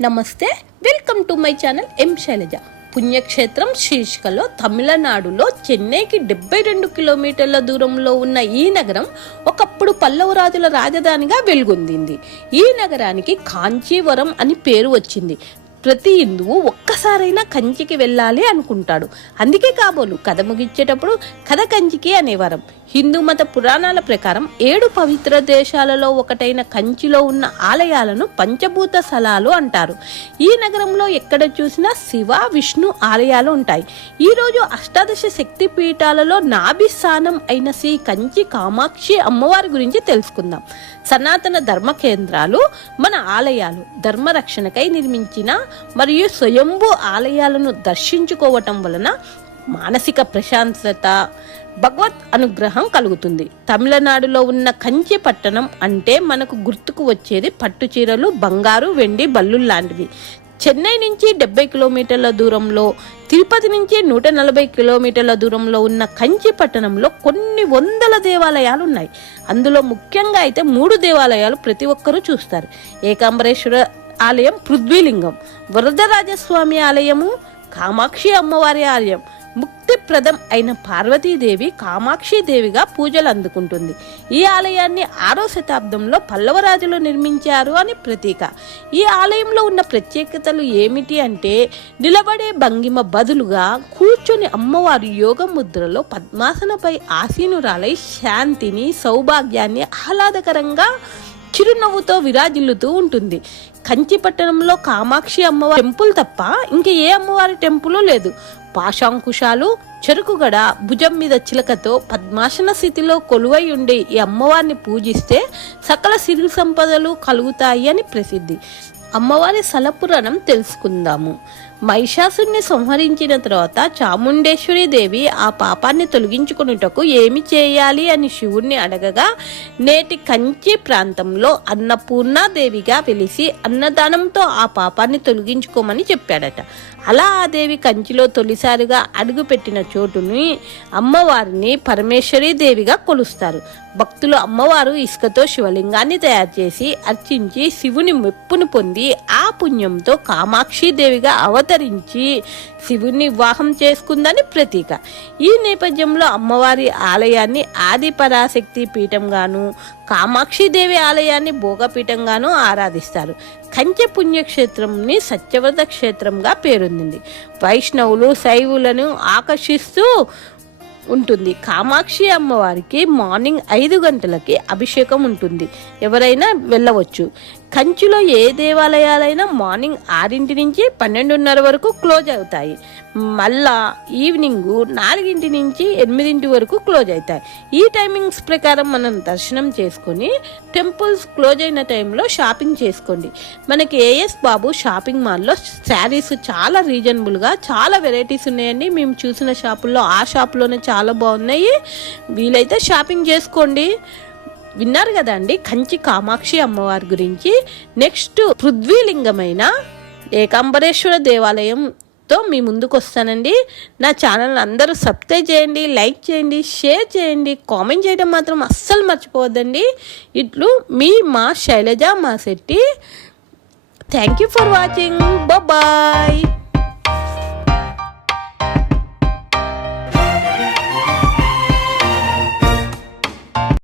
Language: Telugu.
నమస్తే welcome to my channel M Shailaja. పుణ్యక్షేత్రం శీర్షికలో తమిళనాడులో చెన్నైకి డెబ్బై రెండు కిలోమీటర్ల దూరంలో ఉన్న ఈ నగరం ఒకప్పుడు పల్లవ రాజుల రాజధానిగా వెలుగొందింది. ఈ నగరానికి కాంచీవరం అని పేరు వచ్చింది. ప్రతి హిందువు ఒక్కసారైనా కంచికి వెళ్ళాలి అనుకుంటాడు. అందుకే కాబోలు కథ ముగించేటప్పుడు కథ కంచికి అనేవారం హిందూ మత పురాణాల ప్రకారం ఏడు పవిత్ర దేశాలలో ఒకటైన కంచిలో ఉన్న ఆలయాలను పంచభూత స్థలాలు అంటారు. ఈ నగరంలో ఎక్కడ చూసినా శివ విష్ణు ఆలయాలు ఉంటాయి. ఈరోజు అష్టాదశ శక్తి పీఠాలలో నాభి స్థానం అయిన శ్రీ కంచి కామాక్షి అమ్మవారి గురించి తెలుసుకుందాం. సనాతన ధర్మ కేంద్రాలు మన ఆలయాలు ధర్మరక్షణకై నిర్మించిన మరియు స్వయంభూ ఆలయాలను దర్శించుకోవటం వలన మానసిక ప్రశాంతత భగవత్ అనుగ్రహం కలుగుతుంది. తమిళనాడులో ఉన్న కంచి పట్టణం అంటే మనకు గుర్తుకు వచ్చేది పట్టు చీరలు బంగారు వెండి బల్లు లాంటివి. చెన్నై నుంచి డెబ్బై కిలోమీటర్ల దూరంలో తిరుపతి నుంచి నూట నలభై కిలోమీటర్ల దూరంలో ఉన్న కంచి పట్టణంలో కొన్ని వందల దేవాలయాలు ఉన్నాయి. అందులో ముఖ్యంగా అయితే మూడు దేవాలయాలు ప్రతి ఒక్కరూ చూస్తారు. ఏకాంబరేశ్వర ఆలయం పృథ్వీలింగం. వరదరాజస్వామి ఆలయము కామాక్షి అమ్మవారి ఆలయం. ముక్తిప్రదం అయిన పార్వతీదేవి కామాక్షిదేవిగా పూజలు అందుకుంటుంది. ఈ ఆలయాన్ని ఆరో శతాబ్దంలో పల్లవరాజులు నిర్మించారు అని ప్రతీక. ఈ ఆలయంలో ఉన్న ప్రత్యేకతలు ఏమిటి అంటే నిలబడే భంగిమ బదులుగా కూర్చొని అమ్మవారు యోగ ముద్రలో పద్మాసనపై ఆసీనురాలై శాంతిని సౌభాగ్యాన్ని ఆహ్లాదకరంగా చిరునవ్వుతో విరాజిల్లుతూ ఉంటుంది. కంచి పట్టణంలో కామాక్షి అమ్మవారి టెంపుల్ తప్ప ఇంకా ఏ అమ్మవారి టెంపుల్ లేదు. పాశాంకుశాలు చెరుకుగడ భుజం మీద చిలకతో పద్మాసన స్థితిలో కొలువై ఉండే ఈ అమ్మవారిని పూజిస్తే సకల సిరి సంపదలు కలుగుతాయి అని ప్రసిద్ధి. అమ్మవారి సలపురాణం తెలుసుకుందాము. మహిషాసుని సంహరించిన తర్వాత చాముండేశ్వరి దేవి ఆ పాపాన్ని తొలగించుకున్నటకు ఏమి చేయాలి అని శివుణ్ణి అడగగా నేటి కంచి ప్రాంతంలో అన్నపూర్ణాదేవిగా వెలిసి అన్నదానంతో ఆ పాపాన్ని తొలగించుకోమని చెప్పాడట. అలా ఆ దేవి కంచిలో తొలిసారిగా అడుగుపెట్టిన చోటుని అమ్మవారిని పరమేశ్వరి దేవిగా కొలుస్తారు. భక్తులు అమ్మవారు ఇసుకతో శివలింగాన్ని తయారు చేసి అర్చించి శివుని మెప్పును పొంది ఆ పుణ్యంతో కామాక్షి దేవిగా అవతరించి శివుణ్ణి వివాహం చేసుకుందని ప్రతీక. ఈ నేపథ్యంలో అమ్మవారి ఆలయాన్ని ఆది పరాశక్తి పీఠంగాను కామాక్షిదేవి ఆలయాన్ని భోగపీఠంగాను ఆరాధిస్తారు. కంచె పుణ్యక్షేత్రంని సత్యవ్రత క్షేత్రంగా పేరొందింది. వైష్ణవులు శైవులను ఆకర్షిస్తూ ఉంటుంది. కామాక్షి అమ్మవారికి మార్నింగ్ ఐదు గంటలకి అభిషేకం ఉంటుంది. ఎవరైనా వెళ్ళవచ్చు. కంచిలో ఏ దేవాలయాలైనా మార్నింగ్ ఆరింటి నుంచి పన్నెండున్నర వరకు క్లోజ్ అవుతాయి. మళ్ళా ఈవినింగ్ నాలుగింటి నుంచి ఎనిమిదింటి వరకు క్లోజ్ అవుతాయి. ఈ టైమింగ్స్ ప్రకారం మనం దర్శనం చేసుకొని టెంపుల్స్ క్లోజ్ అయిన టైంలో షాపింగ్ చేసుకోండి. మనకి ఏఎస్ బాబు షాపింగ్ మాల్లో శారీస్ చాలా రీజనబుల్గా చాలా వెరైటీస్ ఉన్నాయండి. మేము చూసిన షాపుల్లో ఆ షాపులోనే చాలా చాలా బాగున్నాయి. వీలైతే షాపింగ్ చేసుకోండి. విన్నారు కదండి కంచి కామాక్షి అమ్మవారి గురించి. నెక్స్ట్ పృథ్వీలింగమైన ఏకాంబరేశ్వర దేవాలయంతో మీ ముందుకు వస్తానండి నా ఛానల్ అందరూ సబ్స్క్రైబ్ చేయండి లైక్ చేయండి షేర్ చేయండి. కామెంట్ చేయడం మాత్రం అస్సలు మర్చిపోవద్దండి. ఇట్లు మీ మా శైలజ మా Shetty. Thank you for watching. Bye